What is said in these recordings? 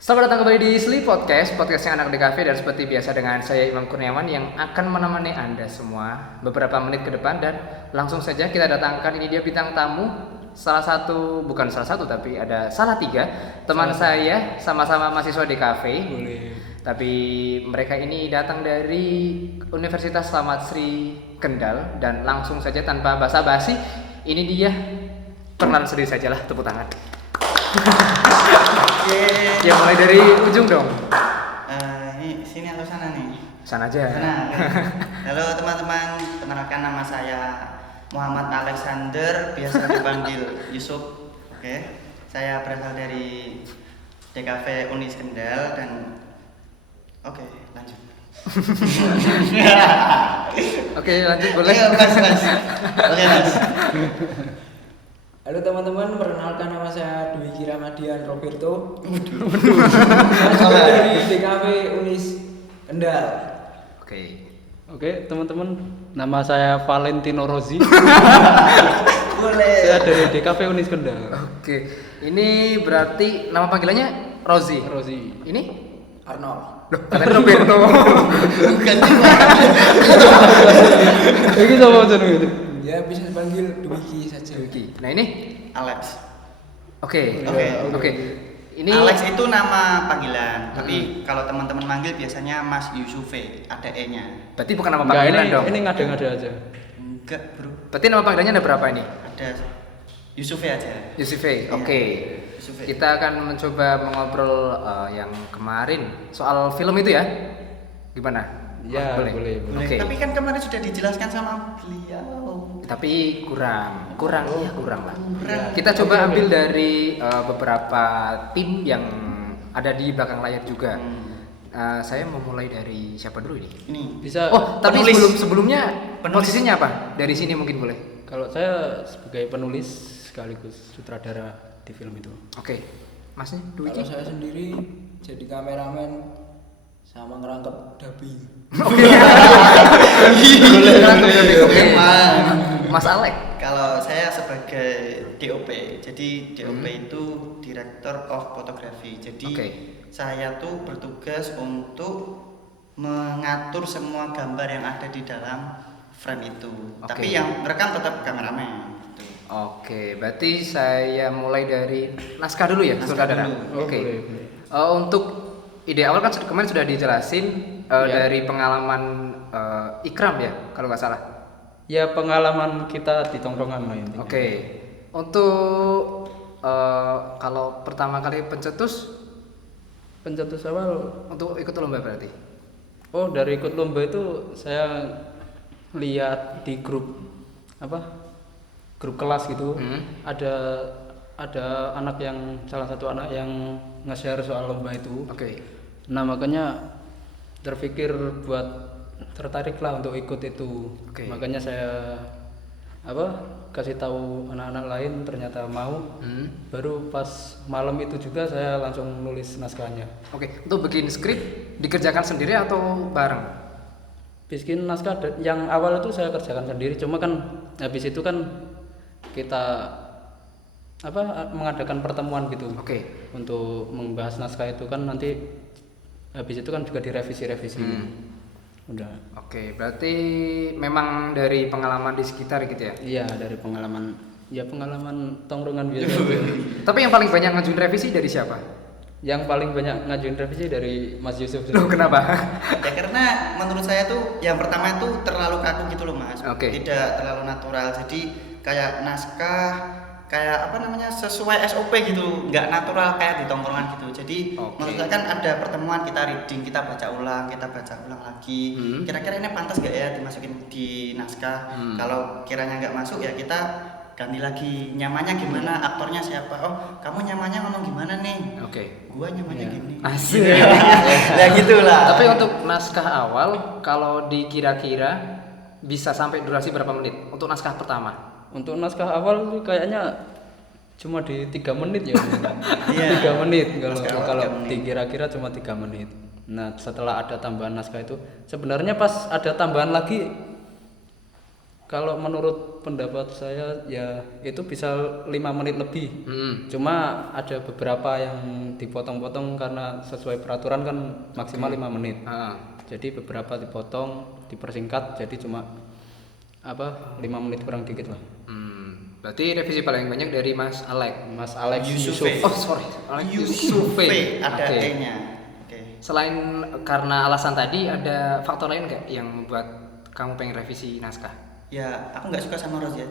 Selamat datang kembali di Sleep Podcast, podcastnya anak DKV, dan seperti biasa dengan saya Imam Kurniawan yang akan menemani Anda semua beberapa menit ke depan. Dan langsung saja kita datangkan, ini dia bintang tamu, bukan salah satu tapi ada salah tiga teman saya, sama-sama mahasiswa DKV. Boleh. Tapi mereka ini datang dari Universitas Slamet Sri Kendal. Dan langsung saja tanpa basa-basi, ini dia, perkenalan sendiri sajalah, tepuk tangan. Oke. Ya mulai dari ujung dong. Ini sini atau sana nih? Sana aja. Sana. Halo teman-teman, perkenalkan nama saya Muhammad Alexander, biasa dipanggil Yusuf. Oke. Saya berasal dari DKV Unis Kendal dan oke, lanjut. Oke, lanjut boleh. Ayo, Mas. Oke, Mas. Halo teman-teman, perkenalkan nama saya Dwiki Ramadian Roberto. Saya dari DKV Unis Kendal. Oke, teman-teman, nama saya Valentino Rozi. Boleh. Saya dari DKV Unis Kendal. Oke. Ini berarti nama panggilannya Rozi. Rozi. Ini? Arnold. Loh, katanya Roberto. Bukan juga. Ini sama jeneng itu. Ya bisa dipanggil Dwiki saja. Oke. Nah, ini? Alex. Oke. Oke. Ini Alex itu nama panggilan, tapi kalau teman-teman manggil biasanya Mas Yusufe, ada E-nya. berarti bukan nama Enggak, panggilan dong. ini ngada-ngada aja. Enggak, Bro. Berarti nama panggilannya ada berapa ini? Ada Yusufe aja. Yusufe. Iya. Oke. Yusufe. Kita akan mencoba mengobrol yang kemarin soal film itu ya. Gimana? Ya, boleh. Boleh. Oke. Tapi kan kemarin sudah dijelaskan sama beliau. Tapi kurang lah. Kurang. Kita coba Oke. ambil dari beberapa tim yang ada di belakang layar juga. Saya mau mulai dari siapa dulu ini? Ini. Bisa. Oh, tapi penulis. sebelumnya Penulis. posisinya apa? Dari sini mungkin boleh. Kalau saya sebagai penulis sekaligus sutradara di film itu. Oke, Masnya Kalau Dwiki. saya sendiri jadi kameramen sama ngerangkep dubbing. Oke. Oke. Mas Alek. Kalau saya sebagai DOP, jadi DOP itu Director of Photography. Jadi Oke. saya tuh bertugas untuk mengatur semua gambar yang ada di dalam frame itu. Oke. Tapi yang rekam tetap kameramen. Gitu. Oke, berarti saya mulai dari naskah dulu ya, Naskah saudara. dulu. Oke. Boleh. Untuk ide awal kan kemarin sudah dijelasin Ya. dari pengalaman Ikram ya, kalau nggak salah. Ya, pengalaman kita di tongkrongan lah intinya. Oke. Untuk kalau pertama kali Pencetus awal. untuk ikut lomba berarti. Oh, dari ikut lomba itu saya lihat di grup grup kelas gitu. Ada salah satu anak yang nge-share soal lomba itu. Oke. Nah, makanya terpikir buat tertarik lah untuk ikut itu. Oke. Makanya saya kasih tahu anak-anak lain, ternyata mau. Baru pas malam itu juga saya langsung nulis naskahnya. Oke. Untuk bikin skrip dikerjakan sendiri atau bareng? Bikin naskah yang awal itu saya kerjakan sendiri, cuma kan habis itu kan kita mengadakan pertemuan gitu. Oke. Untuk membahas naskah itu kan nanti habis itu kan juga direvisi-revisi. Udah. Oke, berarti memang dari pengalaman di sekitar gitu ya. Iya, dari pengalaman tongkrongan biasa. Tapi yang paling banyak ngajuin revisi dari siapa? Yang paling banyak ngajuin revisi dari Mas Yusuf. Loh, kenapa? Ya karena menurut saya tuh yang pertama itu terlalu kaku gitu loh Mas. Oke. Tidak terlalu natural. Jadi kayak naskah kayak sesuai SOP gitu, nggak natural kayak di tongkrongan gitu. Jadi Oke. menurut saya kan ada pertemuan, kita reading, kita baca ulang lagi. Kira-kira ini pantas nggak ya dimasukin di naskah? Kalau kiranya nggak masuk ya kita ganti lagi. Nyamannya gimana? Aktornya siapa? Oh, kamu nyamannya ngomong gimana nih? Oke. Gua nyamannya Iya. gini. Asik. Ya gitulah. Tapi untuk naskah awal, kalau dikira-kira bisa sampai durasi berapa menit untuk naskah pertama? Untuk naskah awal tuh kayaknya cuma di 3 menit ya. Iya. 3 menit Naskah awal kalau 3 menit. dikira-kira cuma 3 menit. Nah, setelah ada tambahan naskah itu sebenarnya pas ada tambahan lagi Kalau menurut pendapat saya ya itu bisa 5 menit lebih. Cuma ada beberapa yang dipotong-potong karena sesuai peraturan kan maksimal 5 menit. Jadi beberapa dipotong, dipersingkat jadi cuma 5 menit kurang dikit lah. Berarti revisi paling banyak dari Mas Alex Yusuf. Yusuf. Oh sorry, Alex Yusuf. Ada Oke. E-nya. Oke. Selain karena alasan tadi, ada faktor lain nggak yang membuat kamu pengen revisi naskah? Ya, aku nggak suka sama Rose ya.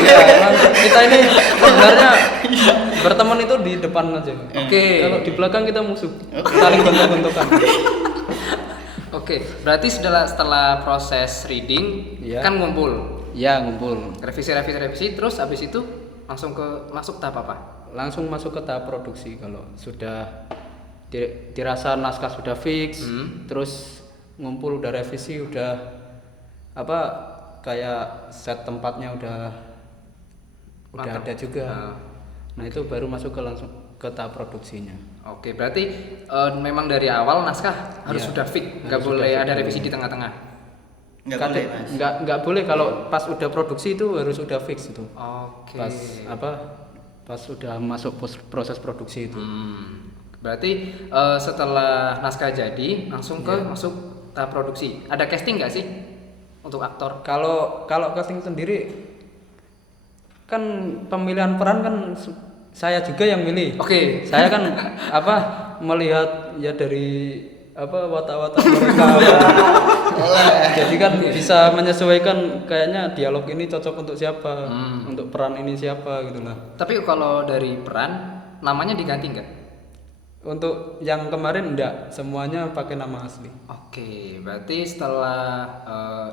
Ya, emang kita ini sebenarnya berteman itu di depan aja. Oke. Kalau di belakang kita musuh, saling bentuk-bentukan. Oke, berarti setelah proses reading Iya. kan ngumpul, Ya ngumpul. revisi, terus habis itu langsung masuk tahap apa? Langsung masuk ke tahap produksi kalau sudah dirasa naskah sudah fix, terus ngumpul udah revisi udah kayak set tempatnya udah Mantap. ada juga. Nah itu baru masuk langsung ke tahap produksinya. Oke, berarti memang dari awal naskah harus Iya, sudah fix, nggak harus boleh sudah ada fix revisi dulu. di tengah-tengah. Nggak boleh, Mas. Nggak boleh kalau pas udah produksi itu harus udah fix itu. Oke. Pas udah masuk proses produksi itu. Berarti setelah naskah jadi langsung Iya. masuk tahap produksi. Ada casting nggak sih untuk aktor? Kalau casting sendiri kan pemilihan peran kan saya juga yang milih. Oke. Saya kan melihat ya dari watak-watak mereka. Jadi kan bisa menyesuaikan kayaknya dialog ini cocok untuk siapa, untuk peran ini siapa gitu lah. Tapi kalau dari peran namanya diganti nggak? Untuk yang kemarin enggak, semuanya pakai nama asli. Oke, berarti setelah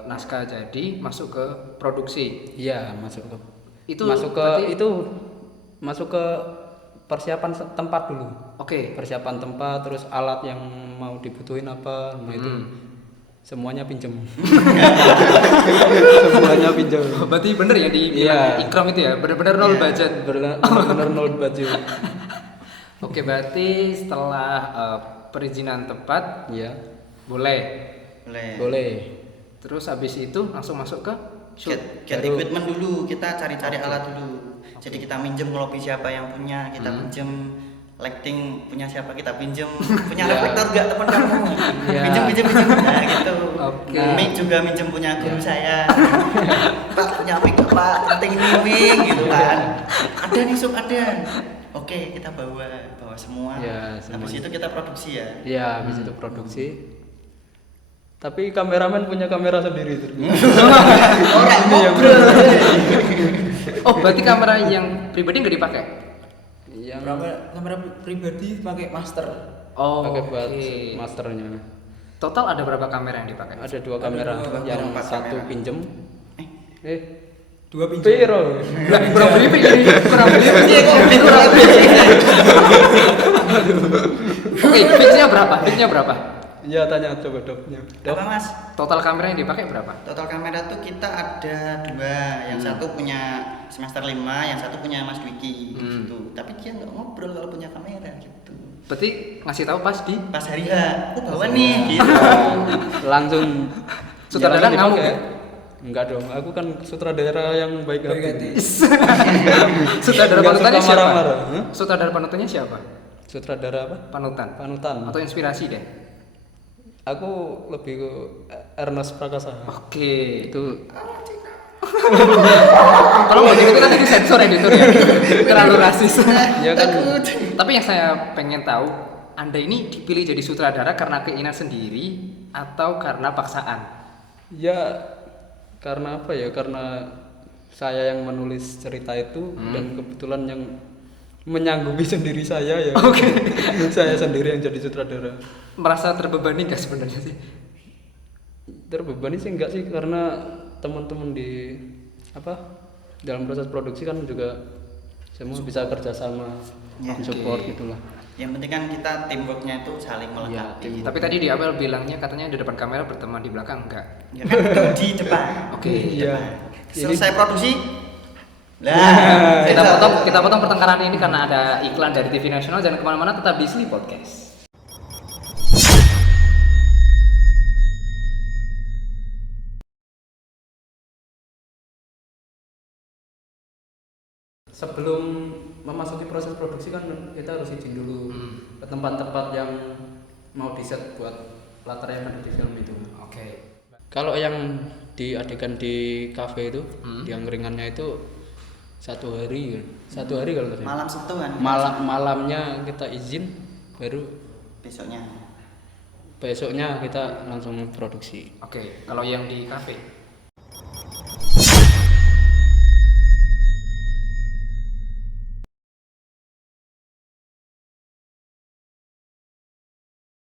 naskah jadi masuk ke produksi. Iya, masuk ke berarti- masuk ke persiapan tempat dulu. Oke. Persiapan tempat, terus alat yang mau dibutuhin apa, nah itu semuanya pinjem. Semuanya pinjem. Berarti bener ya di Iya. Ikram itu ya, bener-bener nol Iya. budget. Benar-benar nol budget. Oke, berarti setelah perizinan tempat Iya, boleh. boleh. Terus habis itu langsung masuk ke shoot. Get Baru- equipment dulu, kita cari-cari alat dulu. Jadi kita minjem kopi siapa yang punya, kita pinjem lighting punya siapa kita pinjem, punya Iya. reflektor enggak teman kamu, Iya. pinjem, nah gitu. Oke. Mic juga minjem punya guru saya, Pak punya mic nggak, Pak, penting ini mic gitu kan. Ada nih Sob, ada. Oke, kita bawa semua. Iya, Habis semuanya. itu kita produksi ya. Iya, habis itu produksi. Tapi kameramen punya kamera sendiri terus. Orang ngobrol. Oh, berarti kamera yang pribadi nggak dipakai? Yang Kamera pribadi pakai master. Oh, pakai buat oke. masternya. Total ada berapa kamera yang dipakai? Ada 2 kamera, dua, yang empat satu kamera. pinjem. Eh, 2 pinjam. Piro? Lah, kurang beli ini, kurang beli. Oke, fixnya berapa? Fixnya berapa? Iya, tanya coba doknya. apa Mas? Total kamera yang dipakai berapa? Total kamera tuh kita ada 2, yang satu punya semester 5, yang satu punya Mas Dwiki gitu. Tapi dia nggak ngobrol kalau punya kamera gitu. Berarti ngasih tahu pas di Pas hari H, aku bawa nih gitu. Langsung Sutradara langsung ngamuk dipakai. ya? Enggak dong, aku kan sutradara yang baik Baik hati. hati. sutradara Nggak panutannya suka siapa? marah-marah. Hah? Sutradara panutannya siapa? Sutradara apa? Panutan Panutan. atau inspirasi deh? Aku lebih ke Ernest Prakasa. Oke. Itu Kalau nggak gitu nanti disensor editor ya. Terlalu rasis. ya kan Tapi yang saya pengen tahu, Anda ini dipilih jadi sutradara karena keinginan sendiri atau karena paksaan? ya karena apa ya? Karena saya yang menulis cerita itu dan kebetulan yang menyanggupi sendiri saya ya. Oke. Saya sendiri yang jadi sutradara. Merasa terbebani nggak sebenarnya sih? Terbebani sih enggak sih karena teman-teman di dalam proses produksi kan juga semua bisa kerjasama, Ya. support Oke. gitulah. Yang penting kan kita teamworknya itu saling Ya, melengkapi. teamwork. Tapi tadi di awal bilangnya katanya di depan kamera berteman, di belakang enggak. Ya kan itu di depan. Oke. Di Iya. depan. Ini- Selesai produksi. Lah, Kita potong pertengkaran ini karena ada iklan dari TV nasional. Jangan kemana-mana, tetap di Sleep Podcast. sebelum memasuki proses produksi kan kita harus izin dulu ke tempat-tempat yang mau diset buat latar yang ada di film itu. Oke. Kalau yang di adegan di kafe itu, yang ringannya itu 1 hari kalau nggak salah. Malam Sabtu kan. Malamnya kita izin, baru Besoknya besoknya kita langsung produksi. Oke, kalau yang di kafe